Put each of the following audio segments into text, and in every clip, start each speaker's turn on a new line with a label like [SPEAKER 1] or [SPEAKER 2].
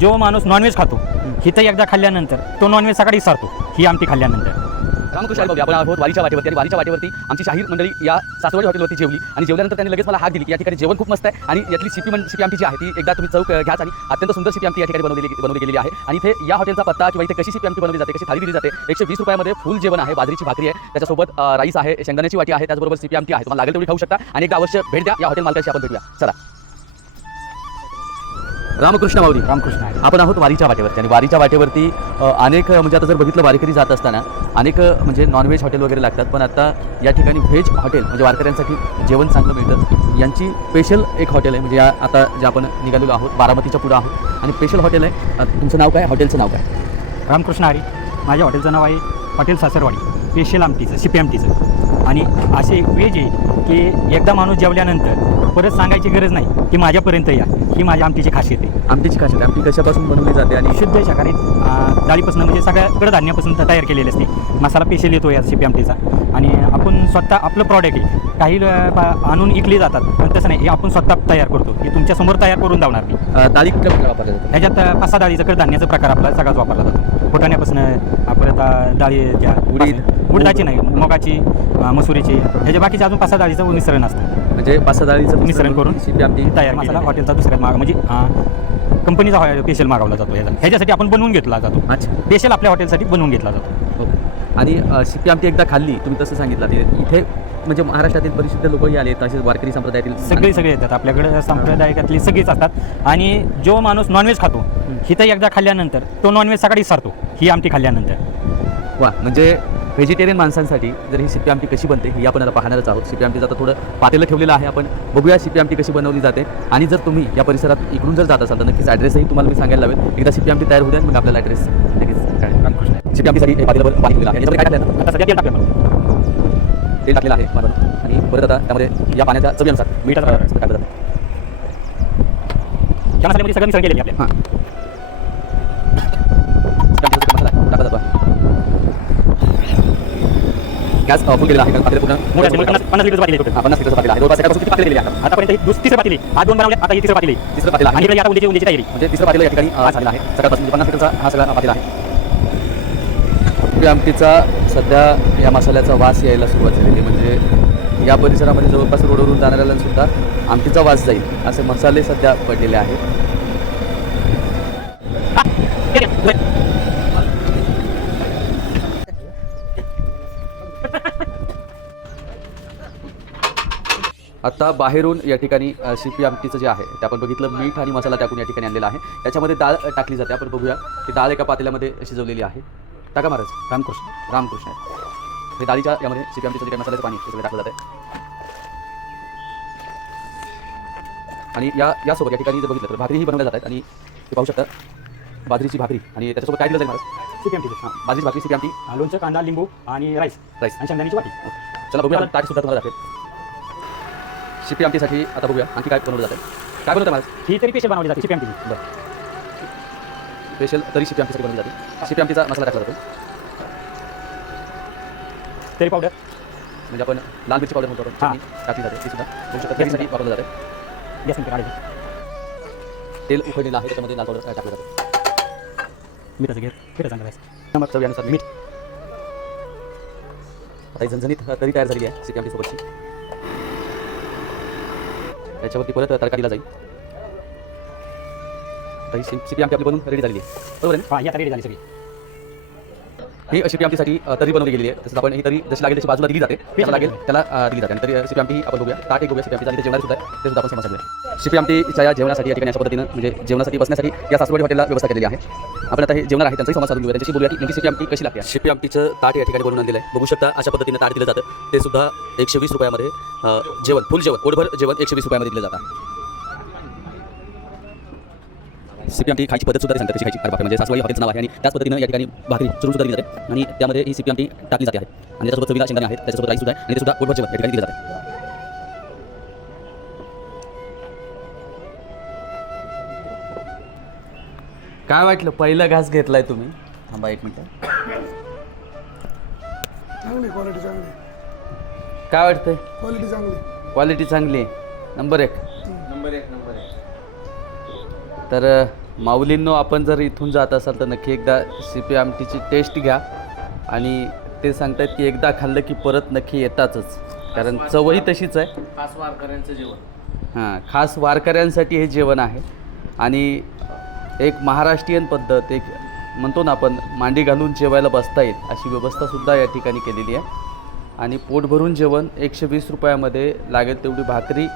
[SPEAKER 1] जो माणूस नॉनव्हेज खातो हिथं एकदा खाल्ल्यानंतर तो नॉनव्हेज सकाळी सारतो ही आमटी खाल्ल्यानंतर.
[SPEAKER 2] रामकृष्ण हरी आपण आहोत वारीच्या वाटेवरती आणि वारीच्या वाटेवरती आमची शाहीर मंडळी या सासवडी हॉटेलवरती जेवली आणि जेवल्यानंतर त्यांनी लगेच मला हात दिली की या ठिकाणी जेवण खूप मस्त आहे आणि यातली सिपी म्हणजे सिपी आमची जी आहे ती एकदा तुम्ही चौक घ्याच आणि अत्यंत सुंदर सीपी आमची या ठिकाणी बनवलेली बनवली गेलेली आहे. आणि इथे या हॉटेलचा पत्ता किंवा इथे कशी सिपी आमची बनवली जाते कशी थाली दिली जाते एकशे वीस रुपयामध्ये फुल जेवण आहे बाजरीची भाकरी आहे त्याच्यासोबत राईस आहे शेंगदाण्याची वाटी आहे त्याचबरोबर सीपी आमची आहे तुम्हाला लागेल तेवढी खाऊ शकता आणि एकदा अवश्य भेट द्या या हॉटेल मालकाशी आपण भेटूया. चला. रामकृष्ण माऊली.
[SPEAKER 1] रामकृष्ण आहे.
[SPEAKER 2] आपण आहोत वारीच्या वाटेवरती. आणि वारीच्या वाटेवरती अ, अनेक म्हणजे आता जर बघितलं वारीकरी जात असताना अनेक अ, म्हणजे नॉनव्हेज हॉटेल वगैरे लागतात. पण आता या ठिकाणी व्हेज हॉटेल म्हणजे वारकऱ्यांसाठी जेवण चांगलं मिळतं. यांची स्पेशल एक हॉटेल आहे. म्हणजे या आता जे आपण निघालेलो आहोत बारामतीच्या पुढं आहोत. आणि स्पेशल हॉटेल आहे अ, तुमचं नाव काय? हॉटेलचं नाव काय?
[SPEAKER 1] रामकृष्ण हरी. माझ्या हॉटेलचं नाव आहे हॉटेल सासरवाडी. स्पेशल आमटीचं शिपी आमटीचं. आणि असे वेज आहे की एकदा माणूस जेवल्यानंतर परत सांगायची गरज नाही की माझ्यापर्यंत या. ही माझ्या आमटीची खासियत आहे.
[SPEAKER 2] आमटीची खासियत आमटी कशापासून बनवली जाते आणि
[SPEAKER 1] शुद्ध शाकाहारी डाळीपासून म्हणजे सगळ्या कडधान्यापासून त- तयार केलेली असते. मसाला स्पेशल येतो या शिपी आमटीचा. आणि आपण स्वतः आपलं प्रॉडक्ट आहे. काही आणून इकले जातात पण तसं नाही. हे आपण स्वतः तयार करतो. की तुमच्यासमोर तयार करून धावणार मी
[SPEAKER 2] डाळी कुठल्या वापरल्या जातात?
[SPEAKER 1] ह्याच्यात पाच सहा डाळीचा कडधान्याचा प्रकार आपला सगळाच वापरला जातो. फुटाण्यापासून परत अं, डाळी ज्या
[SPEAKER 2] उडीद.
[SPEAKER 1] उडदाची नाही मुगाची मसुरीची. ह्याच्या बाकीच्या अजून पाच सहा डाळीचं मिश्रण असतं.
[SPEAKER 2] म्हणजे डाळीचं
[SPEAKER 1] मिश्रण करून तयार मसाला हॉटेलचा दुसऱ्या माग म्हणजे कंपनीचा स्पेशल मागवला जातो ह्याचा. ह्याच्यासाठी आपण बनवून घेतला जातो.
[SPEAKER 2] अच्छा.
[SPEAKER 1] स्पेशल आपल्या हॉटेलसाठी बनवून घेतला जातो.
[SPEAKER 2] ओके. आणि शिपी आमटी एकदा खाल्ली तुम्ही तसं सांगितलं ते इथे म्हणजे महाराष्ट्रातील परिशुद्ध लोकही आले तसेच वारकरी संप्रदायातील
[SPEAKER 1] सगळे सगळे येतात. आपल्याकडे संप्रदायकातले सगळेच असतात. आणि जो माणूस नॉनव्हेज खातो हिथं एकदा खाल्ल्यानंतर तो नॉनव्हेज सकाळी सारतो. ही आमटी खाल्ल्यानंतर.
[SPEAKER 2] वा म्हणजे व्हेजिटेरियन माणसांसाठी जर ही सिपी आमटी कशी बनते हे आपण आता पाहणारच आहोत. सिपी आमटीचं आता थोडं पातेलं ठेवलेलं आहे. आपण बघूया सिपी आमटी कशी बनवली जाते. आणि जर तुम्ही या परिसरात इकडून जर जात असाल तर नक्कीच ॲड्रेसही तुम्हाला मी सांगायला लावेल. एकदा सिपी आमटी तयार होऊ द्या मग आपल्याला ॲड्रेस नक्कीच सिपी आमटीसाठी पातेलं पाणी ठेवलेलं आहे.
[SPEAKER 1] तेल
[SPEAKER 2] टाकलेलं आहे मला आणि परत आता त्यामध्ये या पाण्याच्या चवीनुसार मीठ टाकलं जातं
[SPEAKER 1] या मसाल्यामध्ये सगळं मिसळण आहे आपल्या.
[SPEAKER 2] हां. गॅस फुल केलेला आहे.
[SPEAKER 1] पन्नास पन्नास लिटरचं.
[SPEAKER 2] हा, पन्नास लिटरचं पातेलं आहे. जवळपास एकापासून किती केलेली आहे? आता
[SPEAKER 1] आतापर्यंत ही दुस तिसरं पातेली हा दोन बनवले आता ही तिसरं पातेली
[SPEAKER 2] तिसरं पातेलं
[SPEAKER 1] आणि आता उद्याची उद्याची तयारी.
[SPEAKER 2] म्हणजे तिसरं पातेलं या ठिकाणी झालेलं आहे. सकाळपासून पन्नास लिटरचा हा सगळा पातेला आहे. आमटीचा सध्या या मसाल्याचा वास यायला सुरुवात झालेली. म्हणजे या परिसरामध्ये जवळपास रोडवरून जाणाऱ्याला सुद्धा आमटीचा वास जाईल असे मसाले सध्या पडलेले आहेत. आता बाहेरून या ठिकाणी शिपी आमटीचं जे आहे ते आपण बघितलं मीठ आणि मसाला टाकून या ठिकाणी आणलेला आहे. त्याच्यामध्ये डाळ टाकली जाते. आपण बघूया की डाळ एका पातेल्यामध्ये शिजवलेली आहे. टाका महाराज.
[SPEAKER 1] रामकृष्ण
[SPEAKER 2] रामकृष्ण. हे डाळीच्या यामध्ये शिपी आमटीचं जे काही मसाल्याचं पाणी सगळं टाकलं जातं आणि या यासोबत या ठिकाणी जर बघितलं तर भाकरीही बनवल्या जातात. आणि ते पाहू शकता बाजरीची भाकरी आणि त्याच्यासोबत काय दिलं जाईल महाराज?
[SPEAKER 1] शिपी आमटीचं
[SPEAKER 2] हां बाजरीची भाकरी शिपी आमटी.
[SPEAKER 1] लोणचं कांदा लिंबू आणि राईस
[SPEAKER 2] राईस
[SPEAKER 1] आणि शेंगदाण्याची वाटी.
[SPEAKER 2] चला बघूया ताट सुद्धा तुम्हाला दाखवेल. शिपी आमटीसाठी आता बघूया आणखी काय बनवलं जातं काय बनवतं महाराज?
[SPEAKER 1] ही तरी पेशल बनवली जाते शिपी आमटीची
[SPEAKER 2] बरं. स्पेशल तरी शिपी आमटीसाठी बनवली जाते. शिपी आमटीचा मसाला टाकला जातो.
[SPEAKER 1] तरी पावडर
[SPEAKER 2] म्हणजे आपण लाल मिरची पावडर म्हणतो आपण
[SPEAKER 1] हां.
[SPEAKER 2] चटणी टाकली जाते ती सुद्धा बघू शकता. तरीसाठी वापरलं जाते.
[SPEAKER 1] गॅस मिनिट काढायचं
[SPEAKER 2] तेल उकळलेलं आहे त्याच्यामध्ये लाल पावडर टाकलं जातं.
[SPEAKER 1] मिठाचं घेर मिठाचं चांगलं राईस
[SPEAKER 2] नमक चवीनुसार मीठ. आता ही झणझणीत तरी तयार झालेली आहे शिपी त्याच्यावरती परत तडका दिला जाईल. आता ही शिप- शिपी आमटी आपली बनवून रेडी झालेली आहे. बरोबर आहे ना?
[SPEAKER 1] हा ही रेडी झाली सगळी.
[SPEAKER 2] ही शिपी आमटीसाठी तरी बनवली गेली आहे. तसंच आपण ही तरी जशी लागेल तशी बाजूला दिली जाते. त्याला लागेल त्याला दिली जाते. आणि तरी शिपी आमटी आपण बघूया. ताट एक बघूया शिपी आमटी जेवणार सुद्धा ते सुद्धा आपण समजूया शिपी आमटीच्या या जेवणासाठी या ठिकाणी अशा पद्धतीनं म्हणजे जेवणासाठी बसण्यासाठी या सासवडी हॉटेलला व्यवस्था केलेली आहे. आपण आता हे जेवणार आहे त्यांचाही संवाद साधून घेऊया. त्यांच्याशी बोलूया की शिपी आमटी कशी लागते शिपी आमटीचं ताट या ठिकाणी बनवून आणलेलं आहे. बघू शकता अशा पद्धतीनं ताट दिलं जातं. ते सुद्धा एकशे वीस रुपयामध्ये जेवण फुल जेवण पोटभर जेवण एकशे वीस रुपयामध्ये दिलं जातं. सीपी आमटी खायची पद्धत सुद्धा ते सांगतात कशी खायची म्हणजे सासवाई हॉटेलचं नाव आहे आणि त्याच पद्धतीनं या ठिकाणी भाकरी चुरून सुद्धा दिली जाते. आणि त्यामध्ये ही सीपी आमटी टाकली जाते आहे. आणि त्याच्यासोबत चवीला शेंगदाणे आहेत. त्याच्यासोबत राईस सुद्धा आहे. आणि ते सुद्धा पोटभर जेवण या ठिकाणी दिलं जाते. काय वाटलं? पहिला घास घेतलाय तुम्ही? थांबा एक मिनिट.
[SPEAKER 3] चांगली क्वालिटी चांगली
[SPEAKER 2] काय वाटतंय?
[SPEAKER 3] क्वालिटी चांगली
[SPEAKER 2] क्वालिटी चांगली आहे. नंबर एक.
[SPEAKER 3] नंबर एक नंबर एक.
[SPEAKER 2] तर माऊलींनो आपण जर इथून जात असाल तर नक्की एकदा सी पी आमटीची टेस्ट घ्या. आणि ते सांगतात की एकदा खाल्लं की परत नक्की येतातच. कारण चवही तशीच आहे.
[SPEAKER 4] खास वारकऱ्यांचं जेवण.
[SPEAKER 2] हां खास वारकऱ्यांसाठी हे जेवण आहे. आणि एक महाराष्ट्रीयन पद्धत एक म्हणतो ना आपण मांडी घालून जेवायला बसता येईल अशी व्यवस्थासुद्धा या ठिकाणी केलेली आहे. आणि पोट भरून जेवण एकशे वीस रुपयामध्ये लागेल तेवढी भाकरी.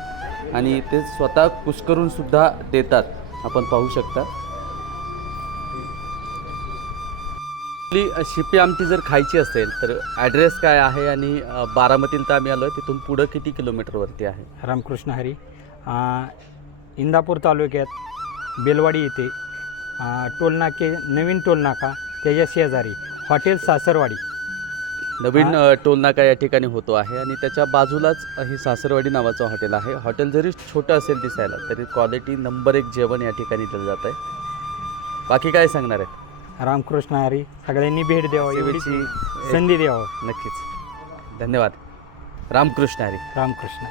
[SPEAKER 2] आणि ते स्वतः कुस्करूनसुद्धा देतात. आपण पाहू शकता. शिपी आमटी जर खायची असेल तर ॲड्रेस काय आहे आणि अ, बारामतीला तर आम्ही आलो तिथून पुढं किती किलोमीटरवरती आहे?
[SPEAKER 1] रामकृष्ण हरी. इंदापूर तालुक्यात बेलवाडी येथे टोलनाके नवीन टोलनाका त्याच्या शेजारी हॉटेल सासरवाडी.
[SPEAKER 2] नवीन अ, टोलनाका या ठिकाणी होतो आहे आणि त्याच्या बाजूलाच ही सासरवाडी नावाचं हॉटेल आहे. हॉटेल जरी छोटं असेल दिसायला तरी क्वालिटी नंबर एक जेवण या ठिकाणी दिलं जात आहे बाकी काय सांगणार आहे
[SPEAKER 1] रामकृष्ण हरी सगळ्यांनी भेट द्यावं एवढीच संधी द्यावं.
[SPEAKER 2] नक्कीच. धन्यवाद. रामकृष्ण हरी.
[SPEAKER 1] रामकृष्ण.